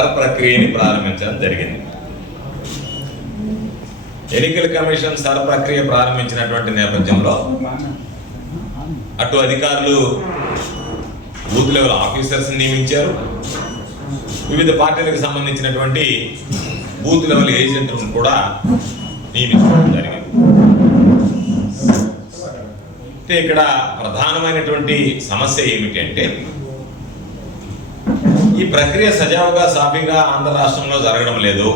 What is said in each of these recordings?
Sir ప్రక్రియని ప్రారంభించడం జరిగింది. ఎన్నికల కమిషన్ సర్ ప్రక్రియ ప్రారంభించినటువంటి నేపథ్యంలో అటు అధికారులు బూత్ లెవెల్ ఆఫీసర్స్ నియమించారు, వివిధ పార్టీలకు సంబంధించినటువంటి బూత్ లెవెల్ ఏజెంట్లను కూడా నియమించడం జరిగింది. అయితే ఇక్కడ ప్రధానమైనటువంటి సమస్య ఏమిటి అంటే, ఈ ప్రక్రియ సజావుగా సాఫీగా ఆంధ్ర రాష్ట్రంలో జరగడం లేదు.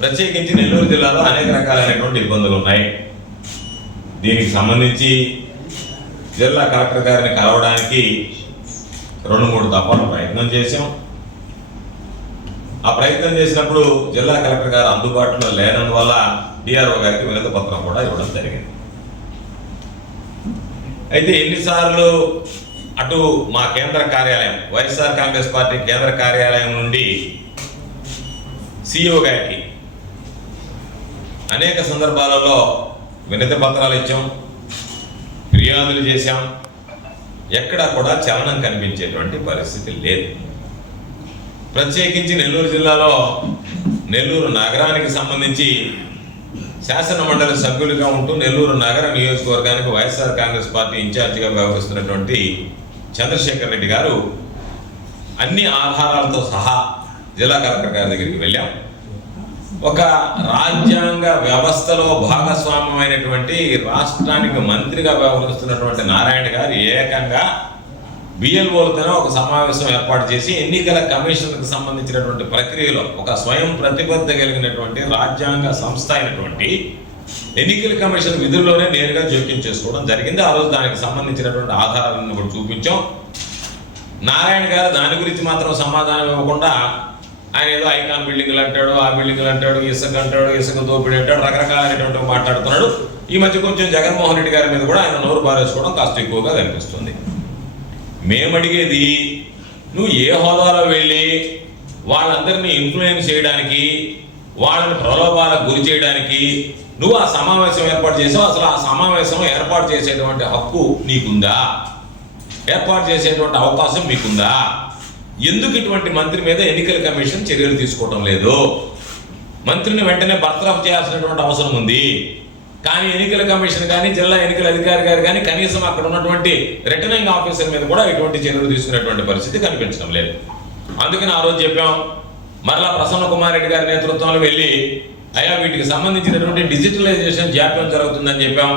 ప్రత్యేకించి నెల్లూరు జిల్లాలో అనేక రకాలైనటువంటి ఇబ్బందులు ఉన్నాయి. దీనికి సంబంధించి జిల్లా కలెక్టర్ గారిని కలవడానికి 2-3 దఫాలు ప్రయత్నం చేశాం. ఆ ప్రయత్నం చేసినప్పుడు జిల్లా కలెక్టర్ గారు అందుబాటులో లేనందువల్ల డిఆర్ఓ గారికి వినతి పత్రం కూడా ఇవ్వడం జరిగింది. అయితే ఎన్నిసార్లు అటు మా కేంద్ర కార్యాలయం వైఎస్ఆర్ కాంగ్రెస్ పార్టీ కేంద్ర కార్యాలయం నుండి సిఇఓ గారికి అనేక సందర్భాలలో వినతి పత్రాలు ఇచ్చాం, ఫిర్యాదులు చేశాం. ఎక్కడా కూడా చలనం కనిపించేటువంటి పరిస్థితి లేదు. ప్రత్యేకించి నెల్లూరు జిల్లాలో నెల్లూరు నగరానికి సంబంధించి శాసన మండలి సభ్యులుగా ఉంటూ నెల్లూరు నగర నియోజకవర్గానికి వైఎస్ఆర్ కాంగ్రెస్ పార్టీ ఇన్ఛార్జిగా వ్యవహరిస్తున్నటువంటి చంద్రశేఖర్ రెడ్డి గారు అన్ని ఆధారాలతో సహా జిల్లా కలెక్టర్ గారి దగ్గరికి వెళ్ళాం. ఒక రాజ్యాంగ వ్యవస్థలో భాగస్వామ్యమైనటువంటి రాష్ట్రానికి మంత్రిగా వ్యవహరిస్తున్నటువంటి నారాయణ గారు ఏకంగా బిఎల్ఓలతోనే ఒక సమావేశం ఏర్పాటు చేసి ఎన్నికల కమిషన్కి సంబంధించినటువంటి ప్రక్రియలో ఒక స్వయం ప్రతిబద్ధ కలిగినటువంటి రాజ్యాంగ సంస్థ అయినటువంటి ఎన్నికల కమిషన్ విధుల్లోనే నేరుగా జోక్యం చేసుకోవడం జరిగింది. ఆ రోజు దానికి సంబంధించినటువంటి ఆధారాలను కూడా చూపించాం. నారాయణ గారు దాని గురించి మాత్రం సమాధానం ఇవ్వకుండా ఆయన ఏదో ఐకాన్ బిల్డింగ్లు అంటాడు, ఆ బిల్డింగ్లు అంటాడు, ఇసుక అంటాడు, ఇసుక దోపిడీ అంటాడు, రకరకాలైనటువంటి మాట్లాడుతున్నాడు. ఈ మధ్య కొంచెం జగన్మోహన్ రెడ్డి గారి మీద కూడా ఆయన నోరు బారేసుకోవడం కాస్త ఎక్కువగా కనిపిస్తుంది. మేమడిగేది, నువ్వు ఏ హోదాలో వెళ్ళి వాళ్ళందరినీ ఇన్ఫ్లుయెన్స్ చేయడానికి, వాళ్ళని ప్రలోభాలకు గురి చేయడానికి నువ్వు ఆ సమావేశం ఏర్పాటు చేసావు. అసలు ఆ సమావేశం ఏర్పాటు చేసేటువంటి హక్కు నీకుందా? ఏర్పాటు చేసేటువంటి అవకాశం మీకుందా? ఎందుకు ఇటువంటి మంత్రి మీద ఎన్నికల కమిషన్ చర్యలు తీసుకోవటం లేదు? మంత్రిని వెంటనే బర్తరఫ్ చేయాల్సినటువంటి అవసరం ఉంది. కానీ ఎన్నికల కమిషన్ కానీ జిల్లా ఎన్నికల అధికారి గారు కానీ కనీసం అక్కడ ఉన్నటువంటి రిటర్నింగ్ ఆఫీసర్ మీద కూడా ఇటువంటి చర్యలు తీసుకునేటువంటి పరిస్థితి కనిపించడం లేదు. అందుకని ఆ రోజు చెప్పాం, మరలా ప్రసన్న కుమార్ రెడ్డి గారి నేతృత్వంలో వెళ్ళి అయ్యా వీటికి సంబంధించినటువంటి డిజిటలైజేషన్ జాప్యం జరుగుతుందని చెప్పాం.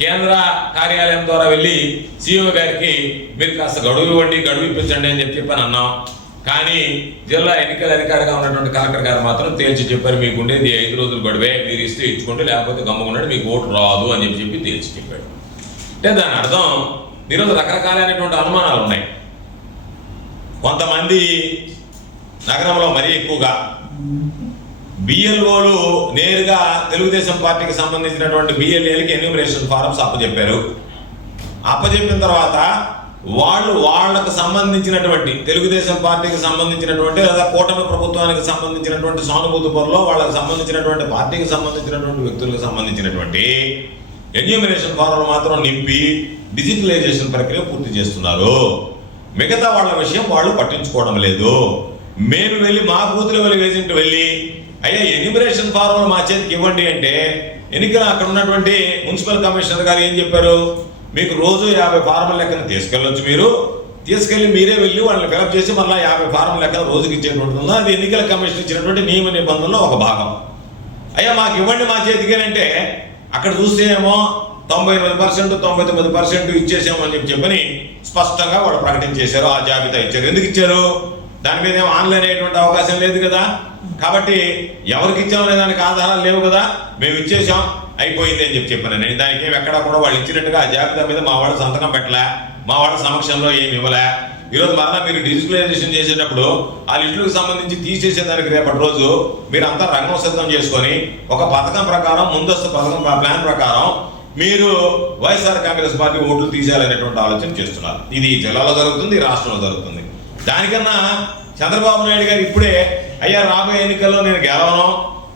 కేంద్ర కార్యాలయం ద్వారా వెళ్ళి సిఇఓ గారికి మీరు కాస్త గడువు ఇవ్వండి, గడువు ఇప్పించండి అని చెప్పని అన్నాం. కానీ జిల్లా ఎన్నికల అధికారిగా ఉన్నటువంటి కలెక్టర్ గారు మాత్రం తేల్చి చెప్పారు, మీకు ఉండేది 5 రోజులు గడువే, మీరు ఇస్తే ఇచ్చుకుంటే లేకపోతే గమ్ముకున్నాడు, మీకు ఓటు రాదు అని చెప్పి తేల్చి చెప్పాడు. అంటే దాని అర్థం ఈరోజు రకరకాలైనటువంటి అనుమానాలు ఉన్నాయి. కొంతమంది నగరంలో మరీ ఎక్కువగా బిఎల్ఓలు నేరుగా తెలుగుదేశం పార్టీకి సంబంధించినటువంటి బిఎల్ఏలకి ఎన్యూమరేషన్ ఫారమ్స్ అప్పచెప్పారు. అప్పచెప్పిన తర్వాత వాళ్ళకు సంబంధించినటువంటి తెలుగుదేశం పార్టీకి సంబంధించినటువంటి లేదా కూటమి ప్రభుత్వానికి సంబంధించినటువంటి సానుభూతి పరులో వాళ్ళకి సంబంధించినటువంటి పార్టీకి సంబంధించినటువంటి వ్యక్తులకు సంబంధించినటువంటి ఎన్యూమరేషన్ ఫారం మాత్రం నింపి డిజిటలైజేషన్ ప్రక్రియ పూర్తి చేస్తున్నారు. మిగతా వాళ్ళ విషయం వాళ్ళు పట్టించుకోవడం లేదు. మేము వెళ్ళి మా బూత్ లెవెల్ ఏజెంట్ వెళ్ళి అయ్యా ఎన్యూమరేషన్ ఫారం మా చేతికి ఇవ్వండి అంటే ఎన్నికల అక్కడ ఉన్నటువంటి మున్సిపల్ కమిషనర్ గారు ఏం చెప్పారు, మీకు రోజు 50 ఫారం లెక్కన తీసుకెళ్ళొచ్చు, మీరు తీసుకెళ్ళి మీరే వెళ్ళి వాళ్ళని ఫిలప్ చేసి మళ్ళీ 50 ఫారం లెక్కన రోజుకి ఇచ్చేటువంటి ఉందో అది ఎన్నికల కమిషన్ ఇచ్చినటువంటి నియమ నిబంధనలో ఒక భాగం. అయ్యా మాకు ఇవ్వండి మా చేతికి అంటే అక్కడ చూస్తే ఏమో 98%, 99% ఇచ్చేసాము అని చెప్పని స్పష్టంగా వాళ్ళు ప్రకటించేశారు. ఆ జాబితా ఇచ్చారు. ఎందుకు ఇచ్చారు? దాని మీద ఏమో ఆన్లైన్ అయ్యేటువంటి అవకాశం లేదు కదా. కాబట్టి ఎవరికి ఇచ్చామనే దానికి ఆధారాలు లేవు కదా. మేము ఇచ్చేసాం అయిపోయింది అని చెప్పాను నేను. దానికి ఎక్కడా కూడా వాళ్ళు ఇచ్చినట్టుగా ఆ జాబితా మీద మా వాళ్ళు సంతకం పెట్టలే, మా వాళ్ళ సమక్షంలో ఏమి ఇవ్వలే. ఈరోజు మరలా మీరు డిజిటలైజేషన్ చేసేటప్పుడు ఆ లిస్టులకు సంబంధించి తీసేసేదానికి రేపటి రోజు మీరు అంతా రంగం సిద్ధం చేసుకొని ఒక పథకం ప్రకారం ముందస్తు పథకం ప్లాన్ ప్రకారం మీరు వైఎస్ఆర్ కాంగ్రెస్ పార్టీ ఓట్లు తీసేయాలనేటువంటి ఆలోచన చేస్తున్నారు. ఇది జిల్లాలో జరుగుతుంది, రాష్ట్రంలో జరుగుతుంది. దానికన్నా చంద్రబాబు నాయుడు గారు ఇప్పుడే అయ్యా రాబోయే ఎన్నికల్లో నేను గెలవను,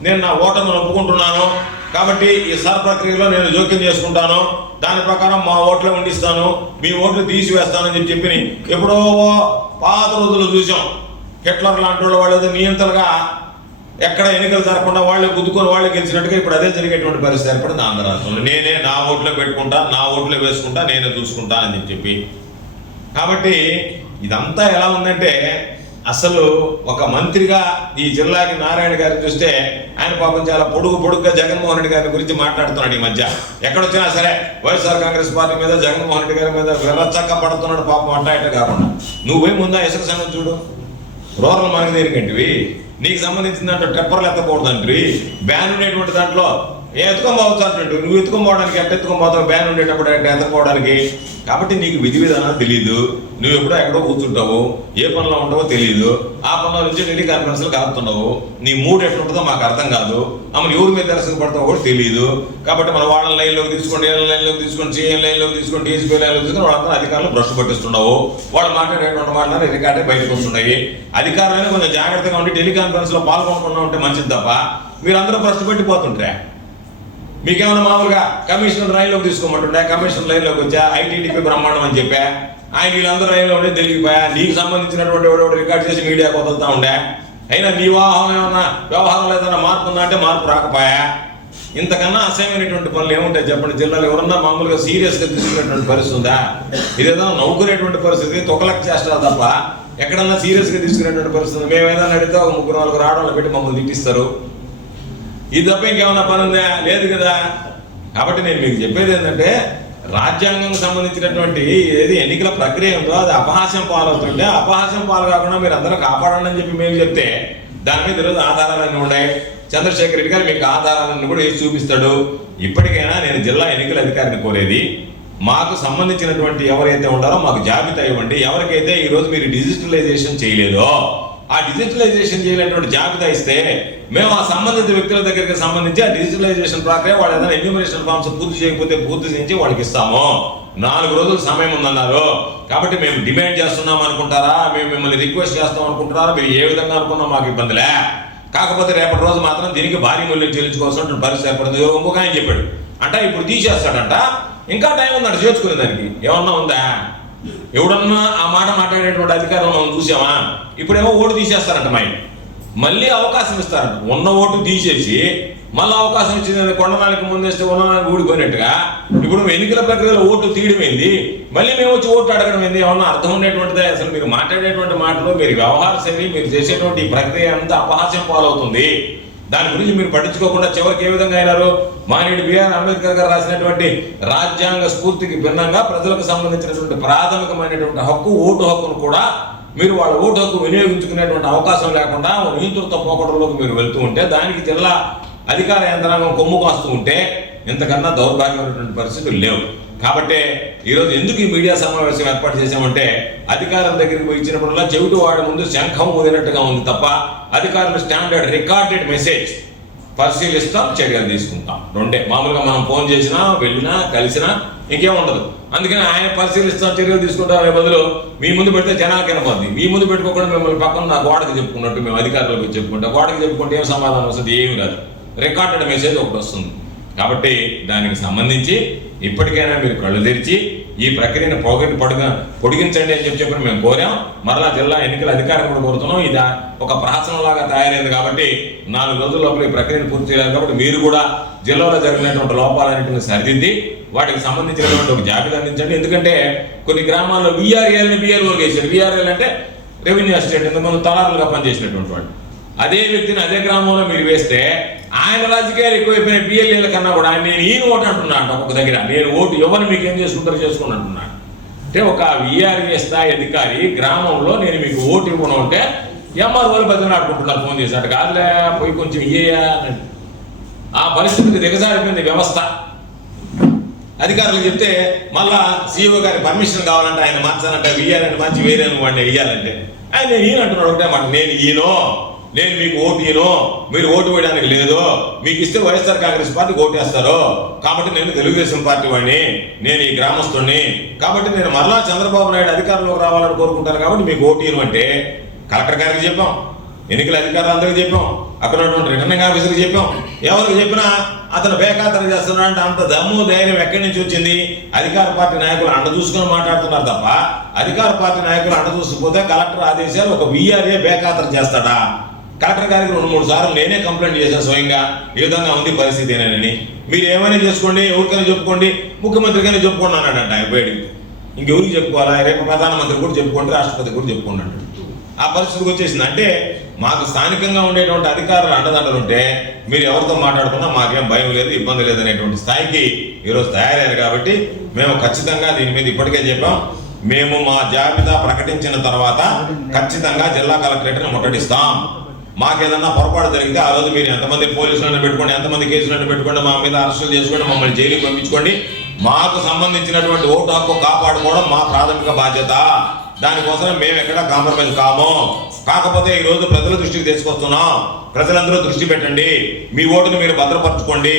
నేను నా ఓటమిని ఒప్పుకుంటున్నాను, కాబట్టి ఈ సర్ ప్రక్రియలో నేను జోక్యం చేసుకుంటాను, దాని ప్రకారం మా ఓట్లే ఉండిస్తాను, మీ ఓట్లు తీసివేస్తానని చెప్పి ఎప్పుడో పాత రోజులు చూసాం. హిట్లర్ లాంటి వాళ్ళు ఏదో నియంతలుగా ఎక్కడ ఎన్నికలు జరగకుండా వాళ్ళే గుద్దుకొని వాళ్ళే గెలిచినట్టుగా ఇప్పుడు అదే జరిగేటువంటి పరిస్థితి ఏర్పడింది ఆంధ్ర రాష్ట్రంలో. నేనే నా ఓట్లో పెట్టుకుంటా, నా ఓట్లో వేసుకుంటా, నేనే చూసుకుంటా అని చెప్పి. కాబట్టి ఇదంతా ఎలా ఉందంటే అసలు ఒక మంత్రిగా ఈ జిల్లాకి నారాయణ గారిని చూస్తే ఆయన పాపం చాలా పొడుగ్గా జగన్మోహన్ రెడ్డి గారి గురించి మాట్లాడుతున్నాడు. ఈ మధ్య ఎక్కడొచ్చినా సరే వైఎస్ఆర్ కాంగ్రెస్ పార్టీ మీద, జగన్మోహన్ రెడ్డి గారి మీద విరచక్క పడుతున్నాడు పాపం. అట్ట ఇట్ట కాకుండా నువ్వే ముందా ఇసుక సంగతి చూడు. రూరల్ మనకి దేనికంటివి, నీకు సంబంధించిన దాంట్లో టెప్పర్లు ఎత్తకూడదు అంటివి, బ్యాన్ ఉండేటువంటి దాంట్లో ఎత్తుకొని పోవచ్చు అంటుంటు. నువ్వు ఎత్తుకొని పోవడానికి ఎట్ట ఎత్తుకొని పోతావు బ్యాన్ ఉండేటప్పుడు ఎత్తుకోవడానికి. కాబట్టి నీకు విధి విధానాలు తెలియదు, నువ్వు ఎప్పుడో ఎక్కడో కూర్చుంటావు, ఏ పనిలో ఉంటావో తెలియదు, ఆ పనిలో నుంచి టెలికాన్ఫరెన్స్లు కలుపుతున్నావు, నీ మూడు ఎట్లుంటుందో మాకు అర్థం కాదు, ఆమెను ఎవరి మీద దర్శనం పడతావో కూడా తెలియదు. కాబట్టి మన వాళ్ళ లైన్లోకి తీసుకోండి, ఏళ్ళ లైన్లోకి తీసుకోండి, సీఎం లైన్లోకి తీసుకోండి, టీఎస్పీ లైన్లోకి తీసుకొని వాళ్ళంతా అధికారులు బ్రష్ పట్టిస్తున్నావు. వాళ్ళు మాట్లాడేటువంటి మాటలు రికార్డే బయటకు వస్తున్నాయి. అధికారులైనా కొంచెం జాగ్రత్తగా ఉండి టెలికాన్ఫరెన్స్లో పాల్గొనకుండా ఉంటే మంచిది తప్ప మీరందరూ బ్రష్ పెట్టిపోతుంటే మీకేమైనా మామూలుగా కమిషనర్ లైన్లోకి తీసుకోమంటుండే, కమిషనర్ లైన్లోకి వచ్చా ఐటీడీపీ బ్రహ్మాండం అని చెప్పా, ఆయన వీళ్ళందరూ లైన్లో ఉండే తెలియపోయా, నీకు సంబంధించినటువంటి ఎవడో రికార్డ్ చేసి మీడియాకి వదులుతా ఉండే. అయినా నీ ఏమన్నా వ్యవహారంలో ఏదైనా మార్పు ఉందా అంటే మార్పు రాకపోయా. ఇంతకన్నా అసహ్యమైనటువంటి పనులు ఏముంటాయి చెప్పండి? జిల్లాలో ఎవరన్నా మామూలుగా సీరియస్గా తీసుకునేటువంటి పరిస్థితి ఉందా? ఇదేదో నవ్వుకునేటువంటి పరిస్థితి, తొకలకు చేస్తారు తప్ప ఎక్కడన్నా సీరియస్గా తీసుకునేటువంటి పరిస్థితి. మేము ఏదైనా అడిగితే ఒక 3-4 రావడంలో పెట్టి మమ్మల్ని తిట్టిస్తారు. ఇది తప్ప ఇంకేమన్నా పని ఉందా? లేదు కదా. కాబట్టి నేను మీకు చెప్పేది ఏంటంటే రాజ్యాంగం సంబంధించినటువంటి ఏది ఎన్నికల ప్రక్రియ ఉందో అది అపహాస్యం పాలవుతుంటే అపహాస్యం పాలు కాకుండా మీరు అందరూ కాపాడండి అని చెప్పి మేము చెప్తే దాని మీద ఈరోజు ఆధారాలన్నీ ఉన్నాయి. చంద్రశేఖర్ రెడ్డి గారు మీకు ఆధారాలన్నీ కూడా వేసి చూపిస్తాడు. ఇప్పటికైనా నేను జిల్లా ఎన్నికల అధికారిని కోరేది, మాకు సంబంధించినటువంటి ఎవరైతే ఉండారో మాకు జాబితా ఇవ్వండి. ఎవరికైతే ఈరోజు మీరు డిజిటలైజేషన్ చేయలేదో ఆ డిజిటలైజేషన్ చేయలేటువంటి జాబితా ఇస్తే మేము ఆ సంబంధిత వ్యక్తుల దగ్గరికి సంబంధించి ఆ డిజిటలైజేషన్ ప్రక్రియ వాళ్ళు ఏదైనా ఎన్యూమరేషన్ ఫామ్స్ పూర్తి చేయకపోతే పూర్తి చేయించి వాళ్ళకి ఇస్తాము. 4 రోజులు సమయం ఉందన్నారు. కాబట్టి మేము డిమాండ్ చేస్తున్నాం అనుకుంటారా, మేము మిమ్మల్ని రిక్వెస్ట్ చేస్తాం అనుకుంటున్నారా, మీరు ఏ విధంగా అనుకున్నా మాకు ఇబ్బందిలే. కాకపోతే రేపటి రోజు మాత్రం దీనికి భారీ మూల్యం చెల్లించుకోవాల్సిన పరిస్థితి ఏర్పడుతుంది. ఇంకొక ఆయన చెప్పాడు అంట, ఇప్పుడు తీసేస్తాడంట, ఇంకా టైం ఉందంట చేర్చుకునే దానికి. ఏమన్నా ఉందా? ఎవడన్నా ఆ మాట మాట్లాడేటువంటి అధికారం మనం చూసామా? ఇప్పుడేమో ఓటు తీసేస్తారంట, మళ్ళీ అవకాశం ఇస్తారంట. ఉన్న ఓటు తీసేసి మళ్ళీ అవకాశం ఇచ్చింది. కొండనానికి ముందేస్తే ఉన్ననానికి ఊడిపోయినట్టుగా ఇప్పుడు ఎన్నికల ప్రక్రియలో ఓటు తీయడం ఏంది, మళ్ళీ మేము వచ్చి ఓటు అడగడం ఏంది? ఏమన్నా అర్థం ఉండేటువంటిదే? అసలు మీరు మాట్లాడేటువంటి మాటలు, మీరు వ్యవహార శైలి, మీరు చేసేటువంటి ప్రక్రియ అంతా అపహాస్యం పాలవుతుంది. దాని గురించి మీరు పట్టించుకోకుండా చివరికి ఏ విధంగా అయినారు? మానేడు బిఆర్ అంబేద్కర్ గారు రాసినటువంటి రాజ్యాంగ స్ఫూర్తికి భిన్నంగా ప్రజలకు సంబంధించినటువంటి ప్రాథమికమైనటువంటి హక్కు, ఓటు హక్కును కూడా మీరు వాళ్ళ ఓటు హక్కు వినియోగించుకునేటువంటి అవకాశం లేకుండా నియంత్రిత పోకడలోకి మీరు వెళ్తూ ఉంటే, దానికి జిల్లా అధికార యంత్రాంగం కొమ్ము కాస్తూ ఉంటే ఇంతకన్నా దౌర్భాగ్యమైనటువంటి పరిస్థితులు లేవు. కాబట్టి ఈరోజు ఎందుకు ఈ మీడియా సమావేశం ఏర్పాటు చేశామంటే అధికారుల దగ్గరికి పోయి ఇచ్చినప్పుడల్లా చెవిటి వాడి ముందు శంఖం ఊదినట్టుగా ఉంది తప్ప అధికారులు స్టాండర్డ్ రికార్డెడ్ మెసేజ్ పరిశీలిస్తాం, చర్యలు తీసుకుంటాం. రెండే. మామూలుగా మనం ఫోన్ చేసినా, వెళ్ళినా, కలిసినా ఇంకేముండదు. అందుకని ఆయన పరిశీలిస్తాం, చర్యలు తీసుకుంటాం అనే బదులు మీ ముందు పెడితే జనాలకి వినపడుతుంది. మీ ముందు పెట్టుకోకుండా మిమ్మల్ని పక్కన నా గోడకి చెప్పుకున్నట్టు మేము అధికారులకు చెప్పుకుంటాం. గోడకి చెప్పుకుంటే ఏం సమాధానం వస్తుంది? ఏమి రాదు. రికార్డెడ్ మెసేజ్ ఒకటి వస్తుంది. కాబట్టి దానికి సంబంధించి ఇప్పటికైనా మీరు కళ్ళు తెరిచి ఈ ప్రక్రియను పొడిగించండి అని చెప్పి మేము కోరాం. మరలా జిల్లా ఎన్నికల అధికారం కూడా కోరుతున్నాం. ఇది ఒక ప్రహసనలాగా తయారైంది కాబట్టి 4 రోజుల లోపల ఈ ప్రక్రియను పూర్తి చేయాలి. కాబట్టి మీరు కూడా జిల్లాలో జరిగినటువంటి లోపాలన్నింటినీ సరిదిద్ది వాటికి సంబంధించినటువంటి ఒక జాబితా అందించండి. ఎందుకంటే కొన్ని గ్రామాల్లో వీఆర్ఏల్ని బిఎల్ఓకి వేసారు. వీఆర్ఏల్ అంటే రెవెన్యూ అసిస్టెంట్, ఇంతకుముందు తలారులుగా పనిచేసినటువంటి వాడు. అదే వ్యక్తిని అదే గ్రామంలో మీరు వేస్తే ఆయన రాజకీయాలు ఎక్కువైపోయిన బిఎల్ఏల కన్నా కూడా నేను ఈయన ఓటు అంటున్నాను ఒక దగ్గర. నేను ఓటు ఎవరు మీకు ఏం చేసుకుంటారో చేసుకుని అంటున్నాను. అంటే ఒక వీఆర్ఏ స్థాయి అధికారి గ్రామంలో నేను మీకు ఓటు ఇవ్వను అంటే ఎంఆర్ఓలు బతిలాడుకుంటున్నారు ఫోన్ చేసినట్టు. కాదులే పోయి కొంచెం ఇయ్యా. ఆ పరిస్థితికి దిగజారిపోయింది వ్యవస్థ. అధికారులు చెప్తే మళ్ళా సీఈఓ గారి పర్మిషన్ కావాలంటే ఆయన మార్చాలంటే వీఆర్ఏని మార్చి వేరే వాడిని వేయాలంటే ఆయన నేను ఈయన అంటున్నాడు ఒకటే మాట, నేను మీకు ఓటు ఇయ్యను, మీరు ఓటు వేయడానికి లేదు, మీకు ఇస్తే వైఎస్ఆర్ కాంగ్రెస్ పార్టీకి ఓటేస్తారు, కాబట్టి నేను తెలుగుదేశం పార్టీ వాడిని, నేను ఈ గ్రామస్తుడిని, కాబట్టి నేను మరలా చంద్రబాబు నాయుడు అధికారంలోకి రావాలని కోరుకుంటాను, కాబట్టి మీకు ఓటు ఇయ్యను అంటే కలెక్టర్ గారికి చెప్పాం, ఎన్నికల అధికారులందరికీ చెప్పాం, అక్కడ ఉన్నటువంటి రిటర్నింగ్ ఆఫీసర్కి చెప్పాం. ఎవరికి చెప్పినా అతను బేఖాతరు చేస్తున్నాడంటే అంత దమ్ము ధైర్యం ఎక్కడి నుంచి వచ్చింది? అధికార పార్టీ నాయకులు అండ చూసుకొని మాట్లాడుతున్నారు తప్ప అధికార పార్టీ నాయకులు అండ చూసిపోతే కలెక్టర్ ఆదేశాలు ఒక వీఆర్ఏ బేఖాతరు చేస్తాడా? కలెక్టర్ గారికి 2-3 సార్లు నేనే కంప్లైంట్ చేశాను స్వయంగా, ఈ విధంగా ఉంది పరిస్థితి ఏనని. మీరు ఏమైనా చేసుకోండి, ఎవరికైనా చెప్పుకోండి, ముఖ్యమంత్రికైనా చెప్పుకోండి అన్నాడంట ఆయన బయటికి. ఇంకెవరికి చెప్పుకోవాలా? రేపు ప్రధానమంత్రి కూడా చెప్పుకోండి, రాష్ట్రపతి కూడా చెప్పుకోండి అంటాడు. ఆ పరిస్థితికి వచ్చేసింది. అంటే మాకు స్థానికంగా ఉండేటువంటి అధికారులు అండదండలు ఉంటే మీరు ఎవరితో మాట్లాడుకున్నా మాకేం భయం లేదు, ఇబ్బంది లేదు అనేటువంటి స్థాయికి ఈరోజు తయారయ్యారు. కాబట్టి మేము ఖచ్చితంగా దీని మీద ఇప్పటికే చెప్పాం, మేము మా జాబితా ప్రకటించిన తర్వాత ఖచ్చితంగా జిల్లా కలెక్టరేట్ని ముట్టడిస్తాం. మాకేదన్నా పొరపాటు జరిగితే ఆ రోజు మీరు ఎంతమంది పోలీసులను పెట్టుకోండి, ఎంతమంది కేసులను పెట్టుకోండి, మా మీద అరెస్టులు చేసుకోండి, మమ్మల్ని జైలుకి పంపించుకోండి. మాకు సంబంధించినటువంటి ఓటు హక్కు కాపాడుకోవడం మా ప్రాథమిక బాధ్యత. దానికోసం మేము ఎక్కడ కాంప్రమైజ్ కాము. కాకపోతే ఈ రోజు ప్రజల దృష్టికి తీసుకొస్తున్నాం, ప్రజలందరూ దృష్టి పెట్టండి, మీ ఓటును మీరు భద్రపరచుకోండి.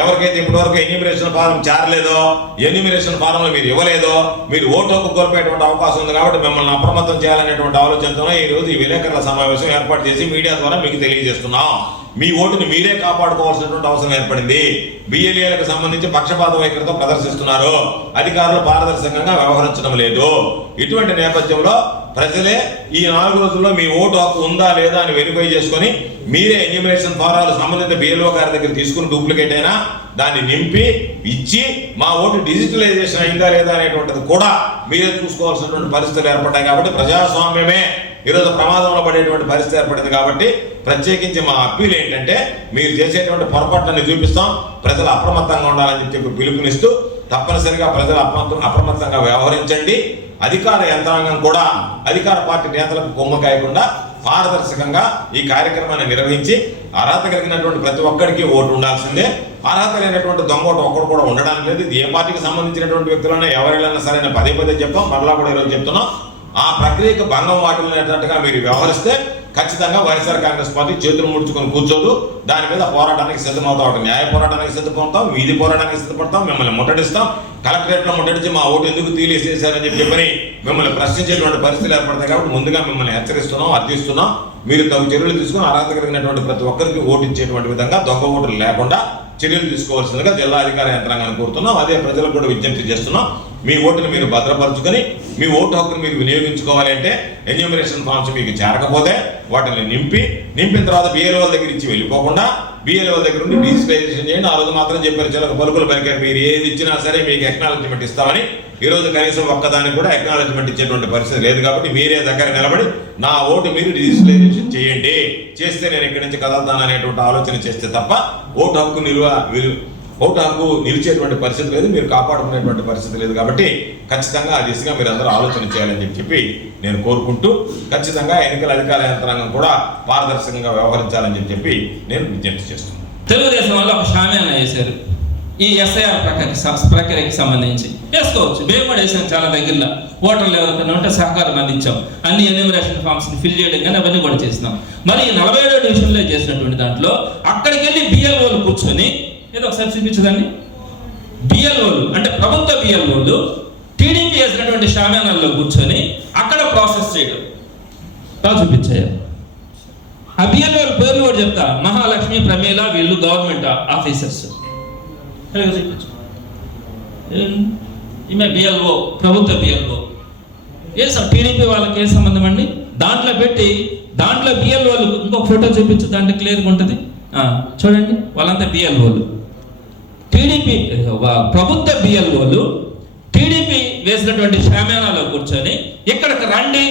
ఎవరికైతే ఇప్పటివరకు ఎన్యూమరేషన్ ఫారం చేరలేదో, ఎన్యూమరేషన్ ఫారంలో మీరు ఇవ్వలేదో, మీరు ఓటు హక్కు కోల్పోయేటువంటి అవకాశం ఉంది. కాబట్టి మిమ్మల్ని అప్రమత్తం చేయాలనేటువంటి ఆలోచనతోనే ఈ రోజు ఈ విలేకరుల సమావేశం ఏర్పాటు చేసి మీడియా ద్వారా మీకు తెలియజేస్తున్నాం. మీ ఓటుని మీరే కాపాడుకోవాల్సినటువంటి అవసరం ఏర్పడింది. బిఎల్ఏలకు సంబంధించి పక్షపాత వైఖరితో ప్రదర్శిస్తున్నారు, అధికారులు పారదర్శకంగా వ్యవహరించడం లేదు. ఇటువంటి నేపథ్యంలో ప్రజలే ఈ 4 రోజుల్లో మీ ఓటు హక్కు ఉందా లేదా అని వెరిఫై చేసుకొని మీరే ఎన్యూమరేషన్ ఫారాలు సంబంధిత బిఎల్ఓ గారి దగ్గర తీసుకుని డూప్లికేట్ అయినా దాన్ని నింపి ఇచ్చి మా ఓటు డిజిటలైజేషన్ అయిందా లేదా అనేటువంటిది కూడా మీరే చూసుకోవాల్సినటువంటి పరిస్థితులు ఏర్పడ్డాయి. కాబట్టి ప్రజాస్వామ్యమే ఈరోజు ప్రమాదంలో పడేటువంటి పరిస్థితి ఏర్పడింది. కాబట్టి ప్రత్యేకించి మా అప్పీల్ ఏంటంటే, మీరు చేసేటువంటి పొరపాట్లని చూపిస్తాం, ప్రజలు అప్రమత్తంగా ఉండాలని చెప్పి పిలుపునిస్తూ తప్పనిసరిగా ప్రజలు అప్రమత్తంగా వ్యవహరించండి. అధికార యంత్రాంగం కూడా అధికార పార్టీ నేతలకు కొమ్ము కాయకుండా పారదర్శకంగా ఈ కార్యక్రమాన్ని నిర్వహించి అర్హత కలిగినటువంటి ప్రతి ఒక్కరికి ఓటు ఉండాల్సిందే. అర్హత లేనటువంటి దొంగ ఓటు ఒక్కడు కూడా ఉండడానికి లేదు. ఇది ఏ పార్టీకి సంబంధించినటువంటి వ్యక్తులైనా ఎవరైనా సరే పదే చెప్పాం, మరలా కూడా ఈరోజు చెప్తున్నాం. ఆ ప్రక్రియకు భంగం వాటిల్లేటట్టుగా మీరు వ్యవహరిస్తే ఖచ్చితంగా వైఎస్ఆర్ కాంగ్రెస్ పార్టీ చేతులు ముడుచుకొని కూర్చోదు. దాని మీద పోరాటానికి సిద్ధమవుతాం, న్యాయ పోరాటానికి సిద్ధపడతాం, వీధి పోరాటానికి సిద్ధపడతాం, మిమ్మల్ని ముట్టడిస్తాం. కలెక్టరేట్లో ముట్టడించి మా ఓటు ఎందుకు తీసేశారని చెప్పని మిమ్మల్ని ప్రశ్నించేటువంటి పరిస్థితులు ఏర్పడతాయి. కాబట్టి ముందుగా మిమ్మల్ని హెచ్చరిస్తున్నాం, అర్థిస్తున్నాం. మీరు తగు చర్యలు తీసుకుని అర్హత కలిగినటువంటి ప్రతి ఒక్కరికి ఓటు ఇచ్చేటువంటి విధంగా దొంగ ఓటులు లేకుండా చర్యలు తీసుకోవాల్సిందిగా జిల్లా అధికార యంత్రాంగాన్ని కోరుతున్నాం. అదే ప్రజలకు కూడా విజ్ఞప్తి చేస్తున్నాం. మీ ఓటును మీరు భద్రపరుచుకొని మీ ఓటు హక్కును మీరు వినియోగించుకోవాలి అంటే ఎన్యూమరేషన్ ఫామ్స్ మీకు చేరకపోతే వాటిని నింపిన తర్వాత బిఎల్ఓ దగ్గర ఇచ్చి వెళ్ళిపోకుండా బిఎల్ఓ దగ్గర నుండి డిజిటలైజేషన్ చేయండి. ఆ రోజు మాత్రం చెప్పారు, చాలా పలుకులు పలికారు, మీరు ఏది ఇచ్చినా సరే మీకు ఎక్నాలజ్మెంట్ ఇస్తామని. ఈ రోజు కనీసం ఒక్కదానికి కూడా ఎక్నాలజ్మెంట్ ఇచ్చేటువంటి పరిస్థితి లేదు. కాబట్టి మీరే దగ్గర నిలబడి నా ఓటు మీరు డిజిటలైజేషన్ చేయండి, చేస్తే నేను ఇక్కడి నుంచి కదలుతాను అనేటువంటి ఆలోచన చేస్తే తప్ప ఓటు హక్కు నిలిచేటువంటి పరిస్థితి లేదు, మీరు కాపాడుకునేటువంటి పరిస్థితి లేదు. కాబట్టి ఖచ్చితంగా ఆ దిశగా మీరు అందరూ ఆలోచన చేయాలని చెప్పి నేను కోరుకుంటూ, ఖచ్చితంగా ఎన్నికల అధికార యంత్రాంగం కూడా పారదర్శకంగా వ్యవహరించాలని చెప్పి నేను విజ్ఞప్తి చేస్తున్నాను. తెలుగుదేశం వాళ్ళు ఒక షామ్యాన వేశారు ఈ ఎస్ఐఆర్ ప్రక్రియకి సంబంధించి. వేసుకోవచ్చు, మేము కూడా వేసాం చాలా దగ్గరలో. ఓటర్లు ఎవరికైనా ఉంటే సహకారం అందించాం, అన్ని ఎన్యూమరేషన్ ఫామ్స్ని ఫిల్ చేయడం కానీ అవన్నీ కూడా చేసినాం. మరి 47వ డివిజన్లో చేసినటువంటి దాంట్లో అక్కడికి వెళ్ళి బిఎల్ఓలు కూర్చొని, ఏదో ఒకసారి చూపించదండి, బిఎల్ఓలు అంటే ప్రభుత్వ బిఎల్ఓలు టీడీపీ వేసినటువంటి షామ్యానాల్లో కూర్చొని అక్కడ ప్రాసెస్ చేయడం చూపించారు. ఆ బిఎల్ఓల పేర్లు కూడా చెప్తా, మహాలక్ష్మి, ప్రమీల, వీళ్ళు గవర్నమెంట్ ఆఫీసర్స్. ఈమె బిఎల్ఓ, ప్రభుత్వ బిఎల్ఓ. టీడీపీ వాళ్ళకి ఏ సంబంధం అండి? దాంట్లో పెట్టి దాంట్లో బిఎల్ఓలు ఇంకొక ఫోటో చూపించు, దాంట్లో క్లియర్గా ఉంటుంది. చూడండి, వాళ్ళంతా బిఎల్ఓలు, టీడీపీ ప్రభుత్వ బిఎల్ఓలు టీడీపీ వేసినటువంటి షామ్యానాలో కూర్చొని ఇక్కడికి రండి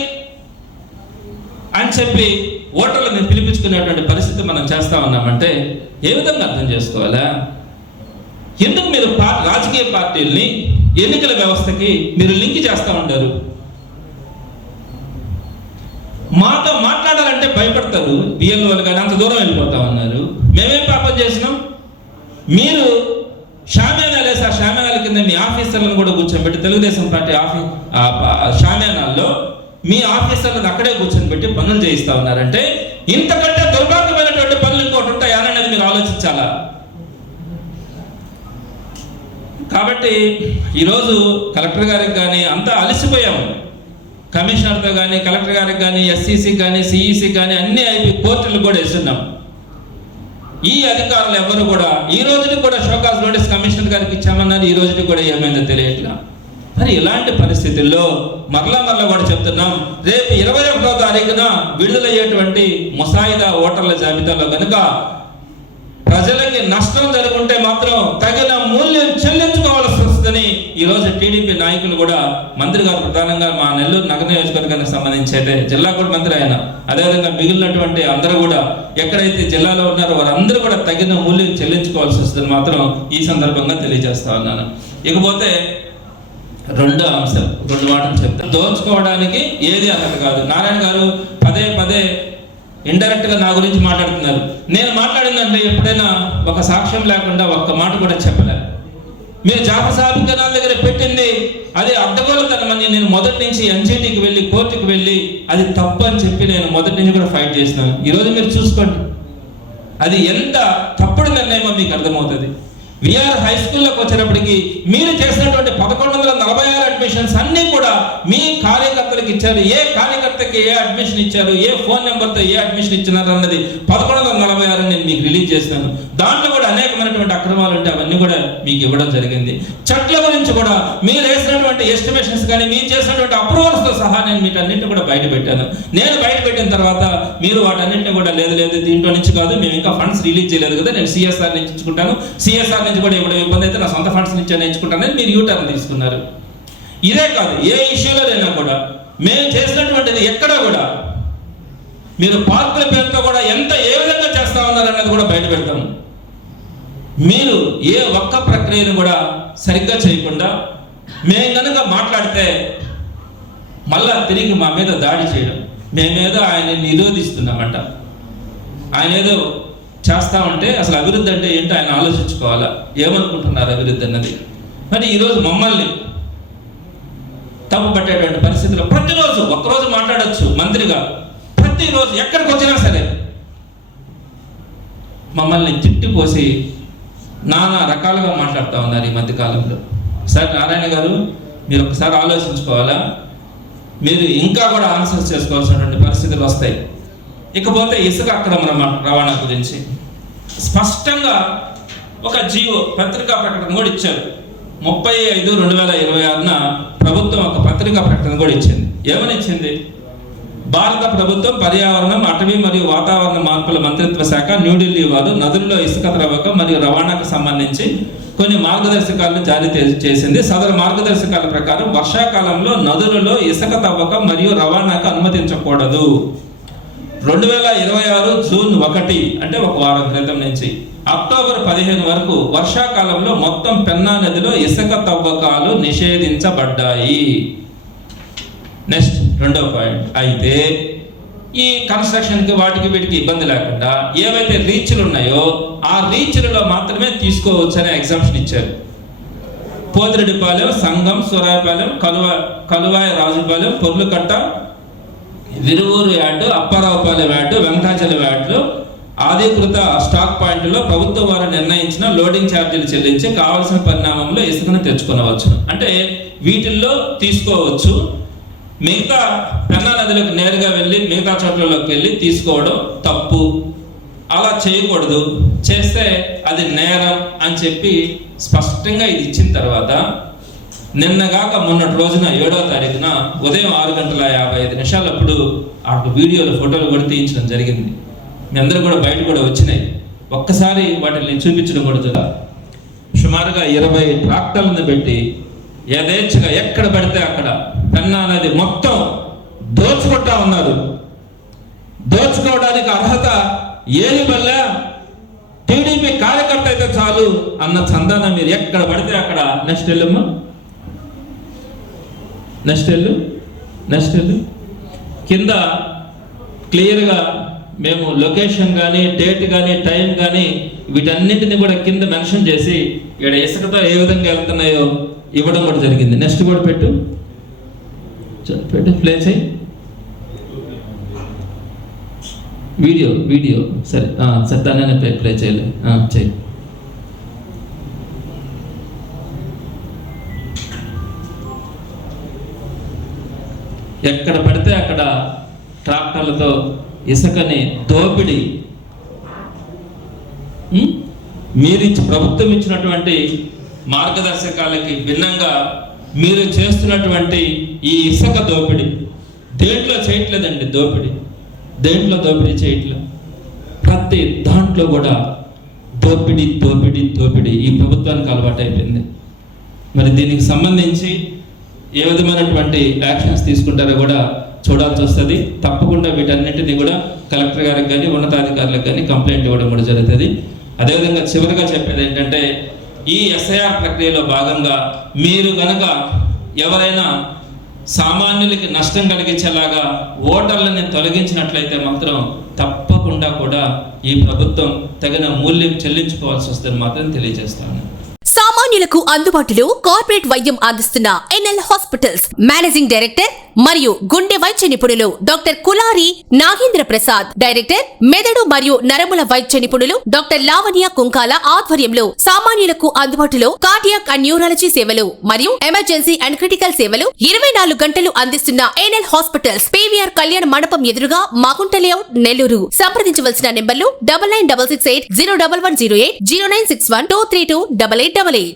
అని చెప్పి ఓటర్లను పిలిపించుకునేటువంటి పరిస్థితి మనం చేస్తా ఉన్నామంటే ఏ విధంగా అర్థం చేసుకోవాలా? ఎందుకు మీరు రాజకీయ పార్టీల్ని ఎన్నికల వ్యవస్థకి మీరు లింక్ చేస్తూ ఉంటారు? మాతో మాట్లాడాలంటే భయపడతారు బిఎల్ఓలు, కానీ అంత దూరం వెళ్ళిపోతా ఉన్నారు. మేమేం పాపం చేసినాం? మీరు షామ్యానాలు వేసి ఆ షామ్యానాల కింద మీ ఆఫీసర్లను కూడా కూర్చోబెట్టి, తెలుగుదేశం పార్టీ షామ్యానాల్లో మీ ఆఫీసర్లను అక్కడే కూర్చొని పెట్టి పనులు చేయిస్తా ఉన్నారంటే ఇంతకంటే దుర్భాగ్యమైనటువంటి పనులు ఇంకోటి ఉంటాయా అనేది మీరు ఆలోచించాలా? కాబట్టి ఈరోజు కలెక్టర్ గారికి కానీ అంతా అలసిపోయాము. కమిషనర్తో కానీ, కలెక్టర్ గారికి కానీ, ఎస్సీసీకి కానీ, సిఈసీకి కానీ అన్ని అయిపోయి కోర్టులు కూడా వేస్తున్నాం. ఈ అధికారులు ఎవరు కూడా ఈ రోజుకి కూడా షోకాజ్ నోటీస్ కమిషనర్ గారికి ఇచ్చామన్నారు, ఈ రోజుకి కూడా ఏమైందో తెలియట్లా. మరి ఇలాంటి పరిస్థితుల్లో మరలా కూడా చెప్తున్నాం, రేపు 21వ తారీఖున విడుదలయ్యేటువంటి ముసాయిదా ఓటర్ల జాబితాలో కనుక ప్రజలకి నష్టం జరుగుంటే మాత్రం తగిన మూల్యం చెల్లించుకోవాల్సి వస్తుందని ఈరోజు టీడీపీ నాయకులు కూడా, మంత్రి గారు ప్రధానంగా మా నెల్లూరు నగర నియోజకవర్గానికి సంబంధించి అయితే జిల్లా కూడా మంత్రి ఆయన, అదేవిధంగా మిగిలినటువంటి అందరూ కూడా ఎక్కడైతే జిల్లాలో ఉన్నారో వారందరూ కూడా తగిన మూల్యం చెల్లించుకోవాల్సి వస్తుందని మాత్రం ఈ సందర్భంగా తెలియజేస్తా ఉన్నాను. ఇకపోతే రెండో అంశం, 2 మాటలు చెప్తాను. దోచుకోవడానికి ఏది అర్హత కాదు. నారాయణ గారు పదే ఇండైరెక్ట్ గా నా గురించి మాట్లాడుతున్నారు. నేను మాట్లాడిందంటే ఎప్పుడైనా ఒక సాక్ష్యం లేకుండా ఒక్క మాట కూడా చెప్పలేదు. మీరు జాఫర్ సాబ్ కెనాల్ దగ్గర పెట్టింది అది అడ్డగోలుతనమని నేను మొదటి నుంచి ఎన్జిటికి వెళ్ళి కోర్టుకి వెళ్ళి అది తప్పు అని చెప్పి నేను మొదటి నుంచి కూడా ఫైట్ చేసినాను. ఈరోజు మీరు చూసుకోండి అది ఎంత తప్పుడు నిర్ణయమో మీకు అర్థమవుతుంది. విఆర్ హై స్కూల్లోకి వచ్చేటప్పటికి మీరు చేసినటువంటి 1146 అడ్మిషన్స్ అన్నీ కూడా మీ కార్యకర్తలకు ఇచ్చారు. ఏ కార్యకర్తకి ఏ అడ్మిషన్ ఇచ్చారు, ఏ ఫోన్ నెంబర్తో ఏ అడ్మిషన్ ఇచ్చినారు అన్నది 1146 నేను మీకు రిలీజ్ చేసినాను. దాంట్లో కూడా అనేకమైనటువంటి అక్రమాలు ఉంటే అవన్నీ కూడా మీకు ఇవ్వడం జరిగింది. చెట్ల గురించి కూడా మీరు వేసినటువంటి ఎస్టిమేషన్స్ కానీ మీరు చేసినటువంటి అప్రూవల్స్తో సహా నేను వీటన్నింటినీ కూడా బయట పెట్టాను. నేను బయట పెట్టిన తర్వాత మీరు వాటన్నింటినీ కూడా లేదు దీంట్లో నుంచి కాదు, మేము ఇంకా ఫండ్స్ రిలీజ్ చేయలేదు కదా, నేను సిఎస్ఆర్ నుంచి ఇచ్చుకుంటాను, సిఎస్ఆర్ నుంచి కూడా ఇవ్వడం ఇబ్బంది అయితే నా సొంత ఫండ్స్ నుంచి ఎంచుకుంటానని మీరు యూటర్న్ తీసుకున్నారు. ఇదే కాదు, ఏ ఇష్యూలో అయినా కూడా మేము చేసినటువంటిది ఎక్కడ కూడా మీరు పార్కుల పేరుతో కూడా ఏ విధంగా చేస్తా ఉన్నారు అన్నది కూడా బయట పెడతాము. మీరు ఏ ఒక్క ప్రక్రియను కూడా సరిగ్గా చేయకుండా మేము కనుక మాట్లాడితే మళ్ళా తిరిగి మా మీద దాడి చేయడం, మేమేదో ఆయన నిరోధిస్తున్నామంట. ఆయన ఏదో చేస్తా ఉంటే అసలు అభివృద్ధి అంటే ఏంటో ఆయన ఆలోచించుకోవాలా, ఏమనుకుంటున్నారు అభివృద్ధి అన్నది. మరి ఈరోజు మమ్మల్ని తప్పు పట్టేటువంటి పరిస్థితుల్లో ప్రతిరోజు ఒక్కరోజు మాట్లాడచ్చు మంత్రిగా, ప్రతిరోజు ఎక్కడికి వచ్చినా సరే మమ్మల్ని తిట్టిపోసి నానా రకాలుగా మాట్లాడుతూ ఉన్నారు ఈ మధ్యకాలంలో. సార్ నారాయణ గారు మీరు ఒకసారి ఆలోచించుకోవాలా, మీరు ఇంకా కూడా ఆన్సర్స్ చేసుకోవాల్సినటువంటి పరిస్థితులు వస్తాయి. ఇకపోతే ఇసుక అక్రమ రవాణా గురించి స్పష్టంగా ఒక జీవో పత్రికా ప్రకటన కూడా ఇచ్చారు. 35/2026 ప్రభుత్వం ఒక పత్రికా ప్రకటన కూడా ఇచ్చింది. ఏమని ఇచ్చింది? భారత ప్రభుత్వం పర్యావరణం, అటవీ మరియు వాతావరణ మార్పుల మంత్రిత్వ శాఖ న్యూఢిల్లీ వారు నదుల్లో ఇసుక త్రవ్వకం మరియు రవాణాకు సంబంధించి కొన్ని మార్గదర్శకాలను జారీ చేసింది. సదరు మార్గదర్శకాల ప్రకారం వర్షాకాలంలో నదులలో ఇసుక తవ్వకం మరియు రవాణాకు అనుమతించకూడదు. 2026 జూన్ 1 అంటే ఒక వారం క్రితం నుంచి అక్టోబర్ 15 వరకు వర్షాకాలంలో మొత్తం పెన్నా నదిలో ఇసుక తవ్వకాలు నిషేధించబడ్డాయి. నెక్స్ట్ 2వ పాయింట్. అయితే ఈ కన్స్ట్రక్షన్కి వాటికి వీటికి ఇబ్బంది లేకుండా ఏవైతే రీచ్లు ఉన్నాయో ఆ రీచ్లలో మాత్రమే తీసుకోవచ్చు అనే ఎగ్జామ్షన్ ఇచ్చారు. పోతిరెడ్డిపాలెం, సంగం, సూరాయపాలెం, కలువాయ రాజుపాలెం, పొర్లుకట్ట, విరువూరు యార్డు, అప్పారావుపాలెం యార్డు, వెంకటాచలం యార్డులో ఆధీకృత స్టాక్ పాయింట్లో ప్రభుత్వం వారు నిర్ణయించిన లోడింగ్ ఛార్జీలు చెల్లించి కావాల్సిన పరిణామంలో ఇసుకను తెచ్చుకోవచ్చు. అంటే వీటిల్లో తీసుకోవచ్చు. మిగతా పెన్నా నదిలోకి నేరుగా వెళ్ళి మిగతా చోట్లలోకి వెళ్ళి తీసుకోవడం తప్పు, అలా చేయకూడదు, చేస్తే అది నేరం అని చెప్పి స్పష్టంగా ఇది ఇచ్చిన తర్వాత నిన్నగాక మొన్నటి రోజున 7వ తారీఖున ఉదయం 6:55 అప్పుడు ఆ వీడియోలు ఫోటోలు కూడా తీయించడం జరిగింది. మీ అందరూ కూడా బయట కూడా వచ్చినాయి. ఒక్కసారి వాటిని చూపించడం కూడా సుమారుగా 20 ట్రాక్టర్లను పెట్టి యథేచ్ఛగా ఎక్కడ పడితే అక్కడ పెన్నా నది మొత్తం దోచుకుంటా ఉన్నారు. దోచుకోవడానికి అర్హత ఏది వల్ల టీడీపీ కార్యకర్త అయితే చాలు అన్న చందాన మీరు ఎక్కడ పడితే అక్కడ నెక్స్ట్ వెళ్ళమ్మా, నెక్స్ట్ వెళ్ళు కింద క్లియర్గా మేము లొకేషన్ కానీ డేట్ కానీ టైం కానీ వీటన్నింటినీ కూడా కింద మెన్షన్ చేసి ఇక్కడ ఇసుకతో ఏ విధంగా వెళ్తున్నాయో ఇవ్వడం కూడా జరిగింది. నెక్స్ట్ కూడా పెట్టు ప్లే చేయి వీడియో సరే సరే దాన్ని ప్లే చేయలే చేయి. ఎక్కడ పడితే అక్కడ ట్రాక్టర్లతో ఇసుకని దోపిడీ. ప్రభుత్వం ఇచ్చినటువంటి మార్గదర్శకాలకి భిన్నంగా మీరు చేస్తున్నటువంటి ఈ ఇసుక దోపిడీ దేంట్లో చేయట్లేదండి. దేంట్లో దోపిడీ చేయట్లేదు. ప్రతి దాంట్లో కూడా దోపిడీ ఈ ప్రభుత్వానికి అలవాటు అయిపోయింది. మరి దీనికి సంబంధించి ఏ విధమైనటువంటి యాక్షన్స్ తీసుకుంటారో కూడా చూడాల్సి వస్తుంది. తప్పకుండా వీటన్నింటినీ కూడా కలెక్టర్ గారికి కానీ ఉన్నతాధికారులకు కానీ కంప్లైంట్ ఇవ్వడం కూడా జరుగుతుంది. అదేవిధంగా చివరిగా చెప్పేది ఏంటంటే, ఈ ఎస్ఐఆర్ ప్రక్రియలో భాగంగా మీరు గనక ఎవరైనా సామాన్యులకి నష్టం కలిగించేలాగా ఓటర్లని తొలగించినట్లయితే మాత్రం తప్పకుండా కూడా ఈ ప్రభుత్వం తగిన మూల్యం చెల్లించుకోవాల్సి వస్తుందని మాత్రం తెలియజేస్తాను. సామాన్యులకు అందుబాటులో కార్పొరేట్ వైద్యం అందిస్తున్న ఎన్ఎల్ హాస్పిటల్స్ మేనేజింగ్ డైరెక్టర్ మరియు గుండె వైద్య నిపుణులు డాక్టర్ కులారి నాగేంద్ర ప్రసాద్, డైరెక్టర్ మెదడు మరియు నరముల వైద్య నిపుణులు డాక్టర్ లావణ్య కుంకాల ఆధ్వర్యంలో సామాన్యులకు అందుబాటులో కార్డియాక్ అండ్ న్యూరాలజీ సేవలు మరియు ఎమర్జెన్సీ అండ్ క్రిటికల్ సేవలు 24 గంటలు అందిస్తున్న ఎన్ఎల్ హాస్పిటల్స్ పీవీఆర్ కళ్యాణ మండపం ఎదురుగా మాగుంట లేఅవుట్, నెల్లూరు. సంప్రదించవలసిన నెంబర్లు 9966801108, 0961232888.